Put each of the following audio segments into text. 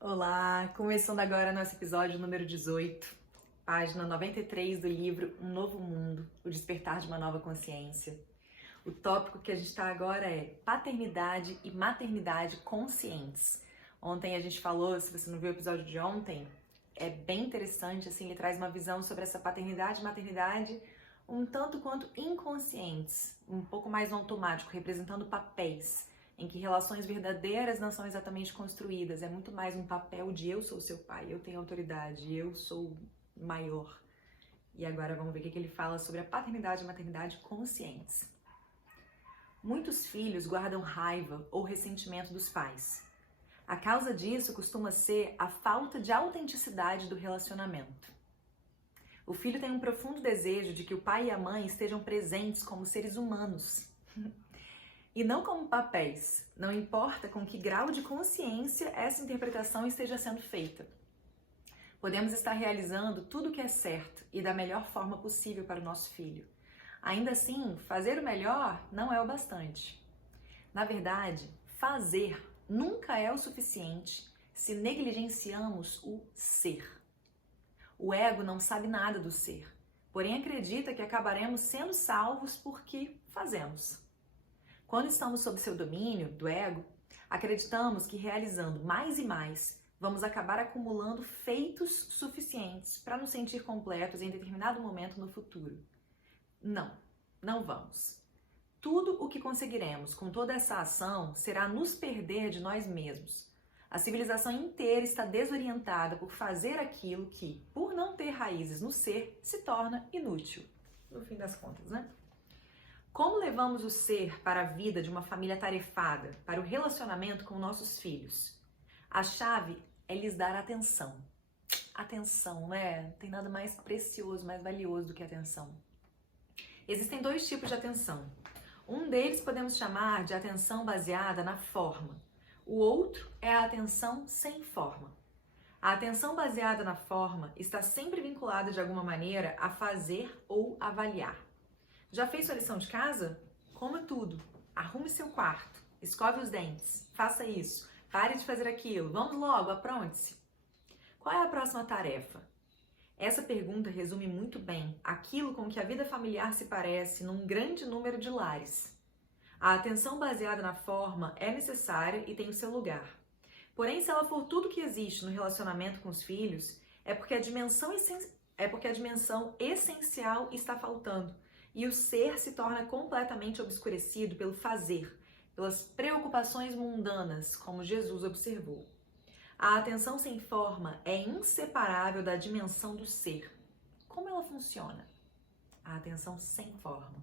Olá, começando agora nosso episódio número 18, página 93 do livro Um Novo Mundo, o despertar de uma nova consciência. O tópico que a gente está agora é paternidade e maternidade conscientes. Ontem a gente falou, se você não viu o episódio de ontem, é bem interessante, assim, ele traz uma visão sobre essa paternidade e maternidade um tanto quanto inconscientes, um pouco mais no automático, representando papéis, em que relações verdadeiras não são exatamente construídas, é muito mais um papel de eu sou seu pai, eu tenho autoridade, eu sou maior. E agora vamos ver o que ele fala sobre a paternidade e maternidade conscientes. Muitos filhos guardam raiva ou ressentimento dos pais. A causa disso costuma ser a falta de autenticidade do relacionamento. O filho tem um profundo desejo de que o pai e a mãe estejam presentes como seres humanos. E não como papéis, não importa com que grau de consciência essa interpretação esteja sendo feita. Podemos estar realizando tudo o que é certo e da melhor forma possível para o nosso filho. Ainda assim, fazer o melhor não é o bastante. Na verdade, fazer nunca é o suficiente se negligenciamos o ser. O ego não sabe nada do ser, porém acredita que acabaremos sendo salvos porque fazemos. Quando estamos sob seu domínio, do ego, acreditamos que realizando mais e mais, vamos acabar acumulando feitos suficientes para nos sentir completos em determinado momento no futuro. Não vamos. Tudo o que conseguiremos com toda essa ação será nos perder de nós mesmos. A civilização inteira está desorientada por fazer aquilo que, por não ter raízes no ser, se torna inútil, no fim das contas, né? Como levamos o ser para a vida de uma família tarefada, para o relacionamento com nossos filhos? A chave é lhes dar atenção. Atenção, né? Não tem nada mais precioso, mais valioso do que atenção. Existem dois tipos de atenção. Um deles podemos chamar de atenção baseada na forma. O outro é a atenção sem forma. A atenção baseada na forma está sempre vinculada de alguma maneira a fazer ou avaliar. Já fez sua lição de casa? Coma tudo. Arrume seu quarto. Escove os dentes. Faça isso. Pare de fazer aquilo. Vamos logo, apronte-se. Qual é a próxima tarefa? Essa pergunta resume muito bem aquilo com que a vida familiar se parece num grande número de lares. A atenção baseada na forma é necessária e tem o seu lugar. Porém, se ela for tudo que existe no relacionamento com os filhos, é porque a dimensão essencial está faltando e o ser se torna completamente obscurecido pelo fazer, pelas preocupações mundanas, como Jesus observou. A atenção sem forma é inseparável da dimensão do ser. Como ela funciona? A atenção sem forma.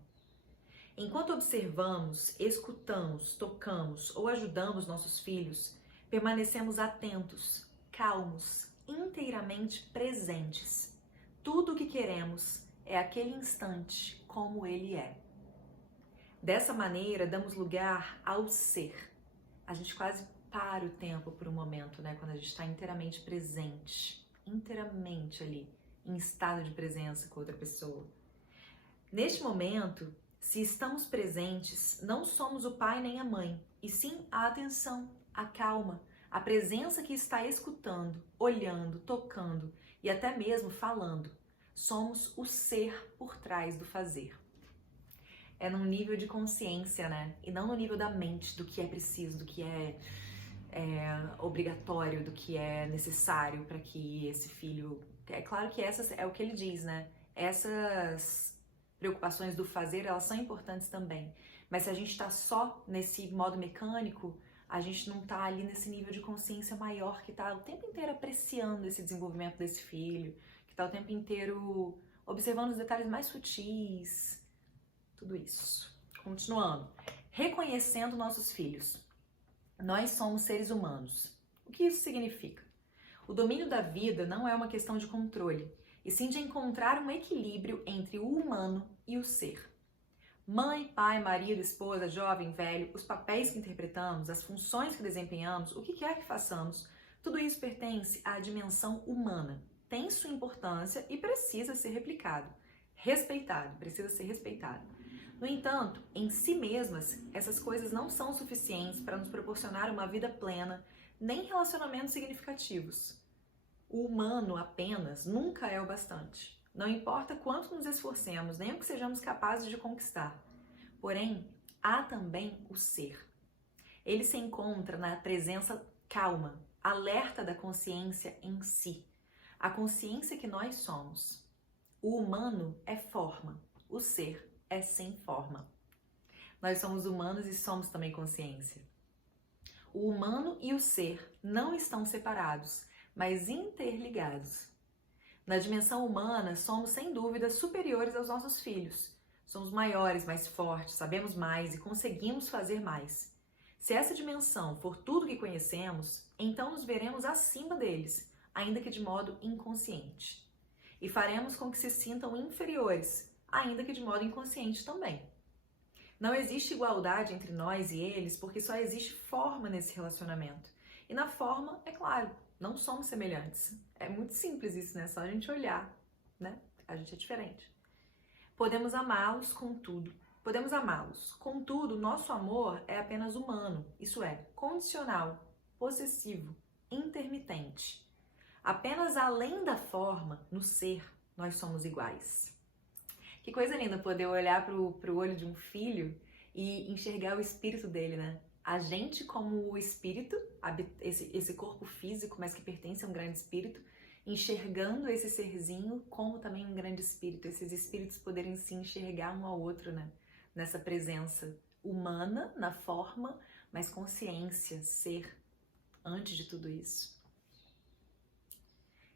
Enquanto observamos, escutamos, tocamos ou ajudamos nossos filhos, permanecemos atentos, calmos, inteiramente presentes. Tudo o que queremos é aquele instante como ele é. Dessa maneira, damos lugar ao ser. A gente quase para o tempo por um momento, né? Quando a gente está inteiramente presente, inteiramente ali, em estado de presença com outra pessoa. Neste momento, se estamos presentes, não somos o pai nem a mãe, e sim a atenção, a calma, a presença que está escutando, olhando, tocando e até mesmo falando. Somos o ser por trás do fazer. É num nível de consciência, né? E não no nível da mente, do que é preciso, do que é obrigatório, do que é necessário para que esse filho... É claro que essas é o que ele diz, né? Essas preocupações do fazer, elas são importantes também. Mas se a gente está só nesse modo mecânico, a gente não está ali nesse nível de consciência maior que está o tempo inteiro apreciando esse desenvolvimento desse filho, que está o tempo inteiro observando os detalhes mais sutis, tudo isso. Continuando. Reconhecendo nossos filhos. Nós somos seres humanos. O que isso significa? O domínio da vida não é uma questão de controle, e sim de encontrar um equilíbrio entre o humano e o ser. Mãe, pai, marido, esposa, jovem, velho, os papéis que interpretamos, as funções que desempenhamos, o que quer que façamos, tudo isso pertence à dimensão humana. Tem sua importância e precisa ser replicado. Respeitado, precisa ser respeitado. No entanto, em si mesmas, essas coisas não são suficientes para nos proporcionar uma vida plena, nem relacionamentos significativos. O humano apenas nunca é o bastante. Não importa quanto nos esforcemos, nem o que sejamos capazes de conquistar. Porém, há também o ser. Ele se encontra na presença calma, alerta da consciência em si. A consciência que nós somos. O humano é forma, o ser é sem forma. Nós somos humanos e somos também consciência. O humano e o ser não estão separados, mas interligados. Na dimensão humana, somos sem dúvida superiores aos nossos filhos. Somos maiores, mais fortes, sabemos mais e conseguimos fazer mais. Se essa dimensão for tudo que conhecemos, então nos veremos acima deles, ainda que de modo inconsciente. E faremos com que se sintam inferiores, ainda que de modo inconsciente também. Não existe igualdade entre nós e eles porque só existe forma nesse relacionamento. E na forma, é claro, não somos semelhantes. É muito simples isso, né? Só a gente olhar, né? A gente é diferente. Podemos amá-los, contudo. Contudo, nosso amor é apenas humano, isso é, condicional, possessivo, intermitente. Apenas além da forma, no ser, nós somos iguais. Que coisa linda poder olhar pro olho de um filho e enxergar o espírito dele, né? A gente como o espírito, esse corpo físico, mas que pertence a um grande espírito, enxergando esse serzinho como também um grande espírito. Esses espíritos poderem se enxergar um ao outro, né? Nessa presença humana, na forma, mas consciência, ser, antes de tudo isso.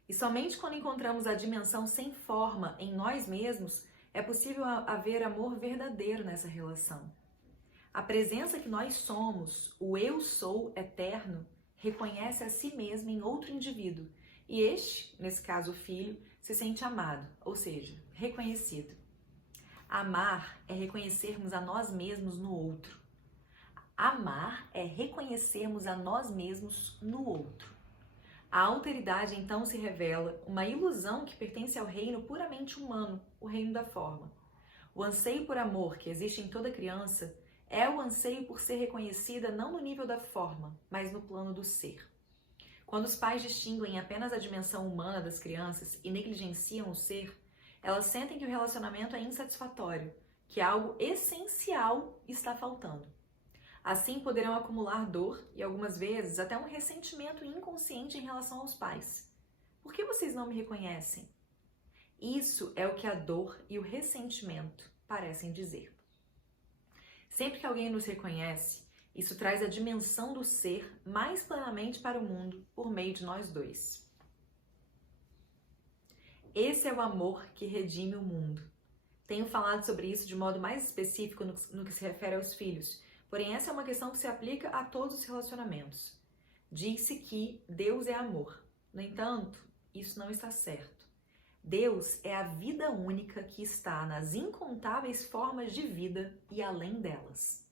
E somente quando encontramos a dimensão sem forma em nós mesmos, é possível haver amor verdadeiro nessa relação. A presença que nós somos, o eu sou eterno, reconhece a si mesmo em outro indivíduo. E este, nesse caso o filho, se sente amado, ou seja, reconhecido. Amar é reconhecermos a nós mesmos no outro. Amar é reconhecermos a nós mesmos no outro. A alteridade então se revela uma ilusão que pertence ao reino puramente humano, o reino da forma. O anseio por amor que existe em toda criança é o anseio por ser reconhecida não no nível da forma, mas no plano do ser. Quando os pais distinguem apenas a dimensão humana das crianças e negligenciam o ser, elas sentem que o relacionamento é insatisfatório, que algo essencial está faltando. Assim poderão acumular dor e algumas vezes até um ressentimento inconsciente em relação aos pais. Por que vocês não me reconhecem? Isso é o que a dor e o ressentimento parecem dizer. Sempre que alguém nos reconhece, isso traz a dimensão do ser mais plenamente para o mundo por meio de nós dois. Esse é o amor que redime o mundo. Tenho falado sobre isso de modo mais específico no que se refere aos filhos, porém essa é uma questão que se aplica a todos os relacionamentos. Diz-se que Deus é amor. No entanto, isso não está certo. Deus é a vida única que está nas incontáveis formas de vida e além delas.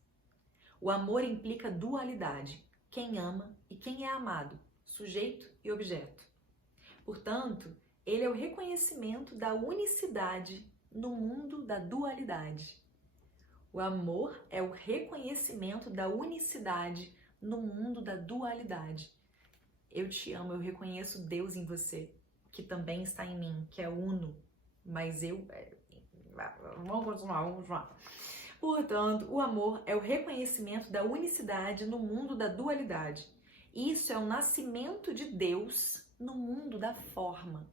O amor implica dualidade, quem ama e quem é amado, sujeito e objeto. Portanto, ele é o reconhecimento da unicidade no mundo da dualidade. O amor é o reconhecimento da unicidade no mundo da dualidade. Eu te amo, eu reconheço Deus em você, que também está em mim, que é uno, mas eu... Vamos continuar. Portanto, o amor é o reconhecimento da unicidade no mundo da dualidade. Isso é o nascimento de Deus no mundo da forma.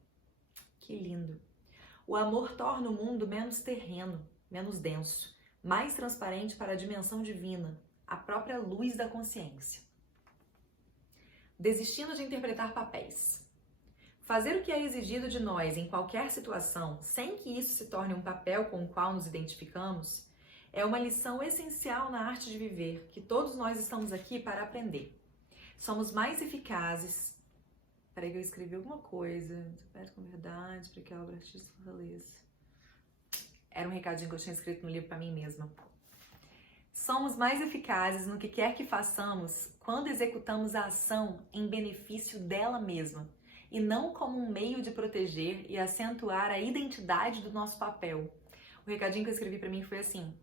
Que lindo! O amor torna o mundo menos terreno, menos denso, mais transparente para a dimensão divina, a própria luz da consciência. Desistindo de interpretar papéis. Fazer o que é exigido de nós em qualquer situação, sem que isso se torne um papel com o qual nos identificamos, é uma lição essencial na arte de viver, que todos nós estamos aqui para aprender. Somos mais eficazes... Peraí que eu escrevi alguma coisa. Com verdade, para que a obra artista fortaleça. Era um recadinho que eu tinha escrito no livro para mim mesma. Somos mais eficazes no que quer que façamos quando executamos a ação em benefício dela mesma e não como um meio de proteger e acentuar a identidade do nosso papel. O recadinho que eu escrevi para mim foi assim,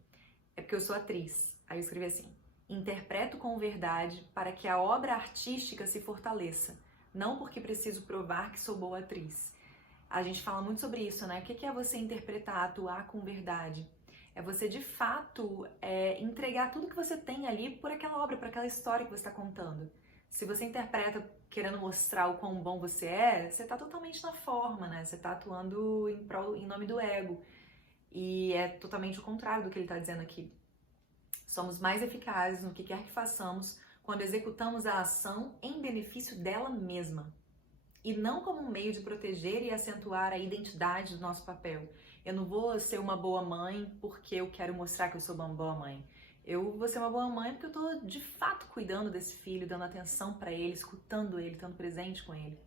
é porque eu sou atriz. Aí eu escrevi assim, Interpreto com verdade para que a obra artística se fortaleça, não porque preciso provar que sou boa atriz. A gente fala muito sobre isso, né? O que é você interpretar, atuar com verdade? É você, de fato, entregar tudo que você tem ali por aquela obra, por aquela história que você está contando. Se você interpreta querendo mostrar o quão bom você está totalmente na forma, né? Você está atuando em nome do ego. E é totalmente o contrário do que ele está dizendo aqui. Somos mais eficazes no que quer que façamos quando executamos a ação em benefício dela mesma. E não como um meio de proteger e acentuar a identidade do nosso papel. Eu não vou ser uma boa mãe porque eu quero mostrar que eu sou uma boa mãe. Eu vou ser uma boa mãe porque eu estou de fato cuidando desse filho, dando atenção para ele, escutando ele, estando presente com ele.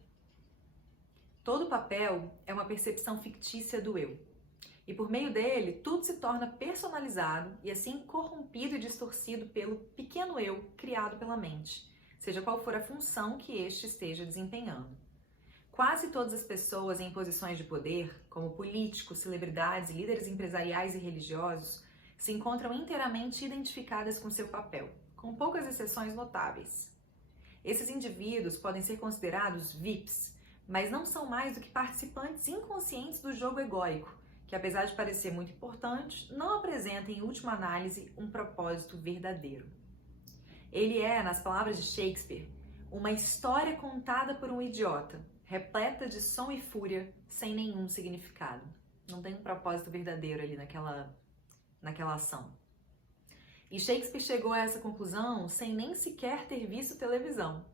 Todo papel é uma percepção fictícia do eu. E por meio dele, tudo se torna personalizado e assim corrompido e distorcido pelo pequeno eu criado pela mente, seja qual for a função que este esteja desempenhando. Quase todas as pessoas em posições de poder, como políticos, celebridades e líderes empresariais e religiosos, se encontram inteiramente identificadas com seu papel, com poucas exceções notáveis. Esses indivíduos podem ser considerados VIPs, mas não são mais do que participantes inconscientes do jogo egóico, que apesar de parecer muito importante, não apresenta em última análise um propósito verdadeiro. Ele é, nas palavras de Shakespeare, uma história contada por um idiota, repleta de som e fúria, sem nenhum significado. Não tem um propósito verdadeiro ali naquela ação. E Shakespeare chegou a essa conclusão sem nem sequer ter visto televisão.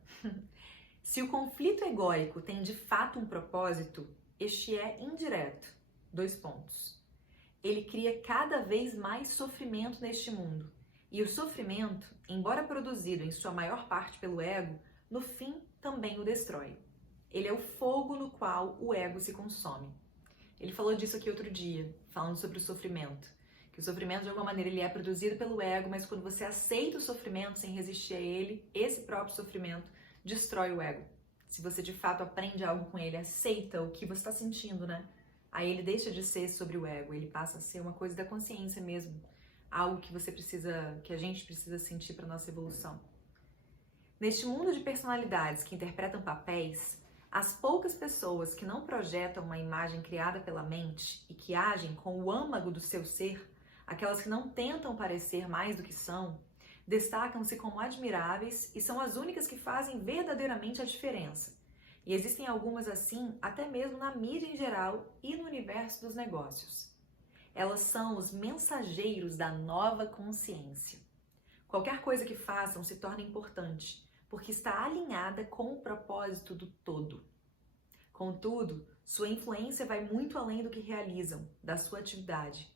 Se o conflito egóico tem de fato um propósito, este é indireto. 2 pontos. Ele cria cada vez mais sofrimento neste mundo. E o sofrimento, embora produzido em sua maior parte pelo ego, no fim também o destrói. Ele é o fogo no qual o ego se consome. Ele falou disso aqui outro dia, falando sobre o sofrimento. Que o sofrimento, de alguma maneira, ele é produzido pelo ego, mas quando você aceita o sofrimento sem resistir a ele, esse próprio sofrimento destrói o ego. Se você, de fato, aprende algo com ele, aceita o que você está sentindo, né? Aí ele deixa de ser sobre o ego, ele passa a ser uma coisa da consciência mesmo. Algo que que a gente precisa sentir para nossa evolução. Neste mundo de personalidades que interpretam papéis, as poucas pessoas que não projetam uma imagem criada pela mente e que agem com o âmago do seu ser, aquelas que não tentam parecer mais do que são, destacam-se como admiráveis e são as únicas que fazem verdadeiramente a diferença. E existem algumas assim até mesmo na mídia em geral e no universo dos negócios. Elas são os mensageiros da nova consciência. Qualquer coisa que façam se torna importante, porque está alinhada com o propósito do todo. Contudo, sua influência vai muito além do que realizam, da sua atividade.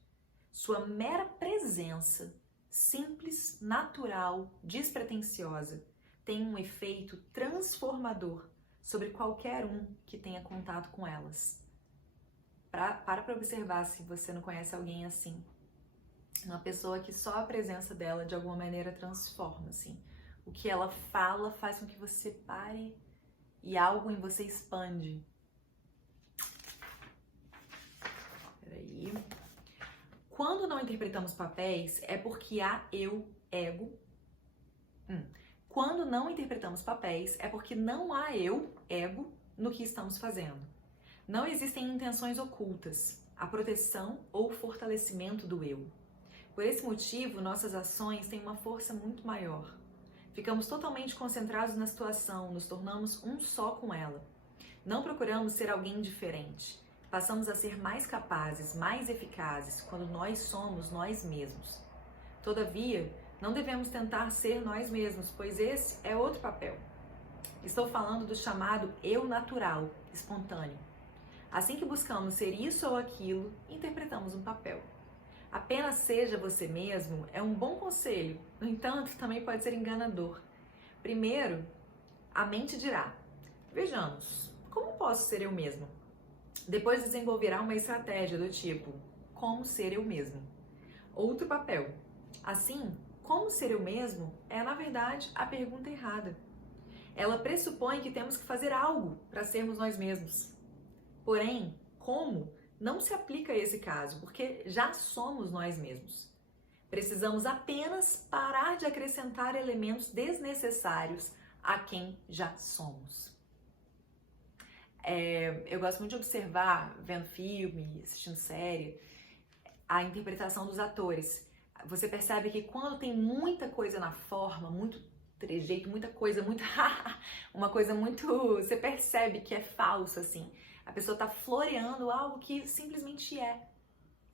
Sua mera presença, simples, natural, despretensiosa, tem um efeito transformador sobre qualquer um que tenha contato com elas. Para observar se você não conhece alguém assim. Uma pessoa que só a presença dela de alguma maneira transforma, assim. O que ela fala faz com que você pare e algo em você expande. Peraí. Quando não interpretamos papéis, é porque há ego. Quando não interpretamos papéis, é porque não há ego, no que estamos fazendo. Não existem intenções ocultas, a proteção ou fortalecimento do eu. Por esse motivo, nossas ações têm uma força muito maior. Ficamos totalmente concentrados na situação, nos tornamos um só com ela. Não procuramos ser alguém diferente. Passamos a ser mais capazes, mais eficazes, quando nós somos nós mesmos. Todavia, não devemos tentar ser nós mesmos, pois esse é outro papel. Estou falando do chamado eu natural, espontâneo. Assim que buscamos ser isso ou aquilo, interpretamos um papel. Apenas seja você mesmo é um bom conselho, no entanto, também pode ser enganador. Primeiro, a mente dirá: vejamos, como posso ser eu mesmo? Depois desenvolverá uma estratégia do tipo: como ser eu mesmo? Outro papel. Assim, como ser eu mesmo é, na verdade, a pergunta errada. Ela pressupõe que temos que fazer algo para sermos nós mesmos. Porém, como não se aplica a esse caso, porque já somos nós mesmos. Precisamos apenas parar de acrescentar elementos desnecessários a quem já somos. Eu gosto muito de observar, vendo filme, assistindo série, a interpretação dos atores. Você percebe que quando tem muita coisa na forma, muito trejeito, muita coisa, uma coisa muito... Você percebe que é falso, assim. A pessoa tá floreando algo que simplesmente é.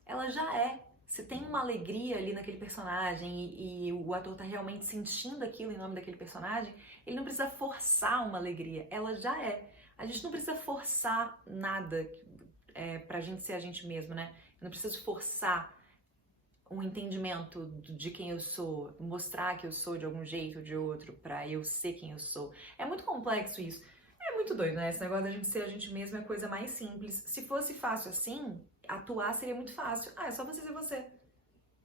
Ela já é. Se tem uma alegria ali naquele personagem e o ator tá realmente sentindo aquilo em nome daquele personagem, ele não precisa forçar uma alegria. Ela já é. A gente não precisa forçar nada pra gente ser a gente mesmo, né? Eu não preciso forçar um entendimento de quem eu sou, mostrar que eu sou de algum jeito ou de outro pra eu ser quem eu sou. É muito complexo isso. É muito doido, né? Esse negócio da gente ser a gente mesmo é a coisa mais simples. Se fosse fácil assim, atuar seria muito fácil. É só você ser você.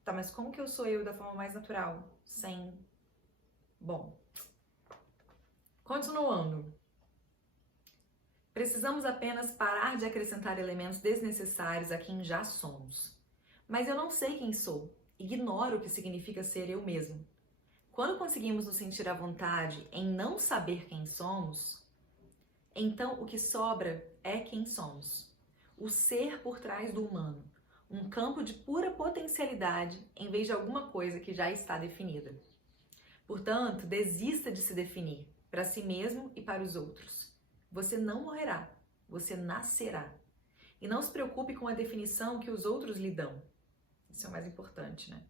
Tá, mas como que eu sou eu da forma mais natural? Sem... Bom. Continuando. Precisamos apenas parar de acrescentar elementos desnecessários a quem já somos. Mas eu não sei quem sou. Ignoro o que significa ser eu mesmo. Quando conseguimos nos sentir à vontade em não saber quem somos, então o que sobra é quem somos. O ser por trás do humano. Um campo de pura potencialidade em vez de alguma coisa que já está definida. Portanto, desista de se definir para si mesmo e para os outros. Você não morrerá, você nascerá. E não se preocupe com a definição que os outros lhe dão. Isso é o mais importante, né?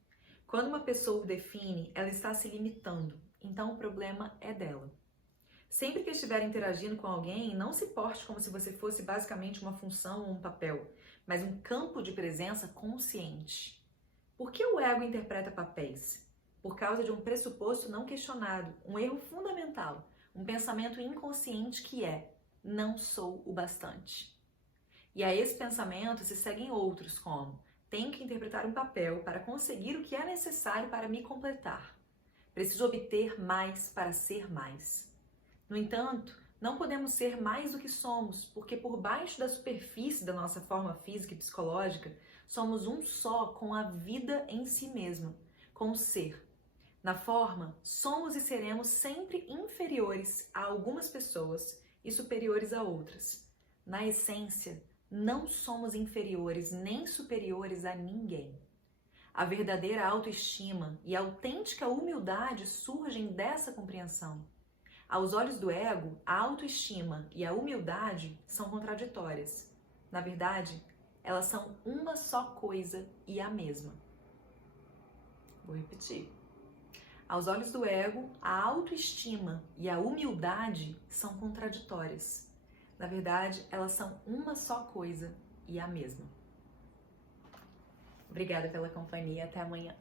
Quando uma pessoa o define, ela está se limitando. Então o problema é dela. Sempre que estiver interagindo com alguém, não se porte como se você fosse basicamente uma função ou um papel, mas um campo de presença consciente. Por que o ego interpreta papéis? Por causa de um pressuposto não questionado, um erro fundamental, um pensamento inconsciente que é: não sou o bastante. E a esse pensamento se seguem outros como: tenho que interpretar um papel para conseguir o que é necessário para me completar. Preciso obter mais para ser mais. No entanto, não podemos ser mais do que somos, porque por baixo da superfície da nossa forma física e psicológica, somos um só com a vida em si mesma, com o ser. Na forma, somos e seremos sempre inferiores a algumas pessoas e superiores a outras. Na essência, não somos inferiores nem superiores a ninguém. A verdadeira autoestima e a autêntica humildade surgem dessa compreensão. Aos olhos do ego, a autoestima e a humildade são contraditórias. Na verdade, elas são uma só coisa e a mesma. Vou repetir. Aos olhos do ego, a autoestima e a humildade são contraditórias. Na verdade, elas são uma só coisa e a mesma. Obrigada pela companhia. Até amanhã.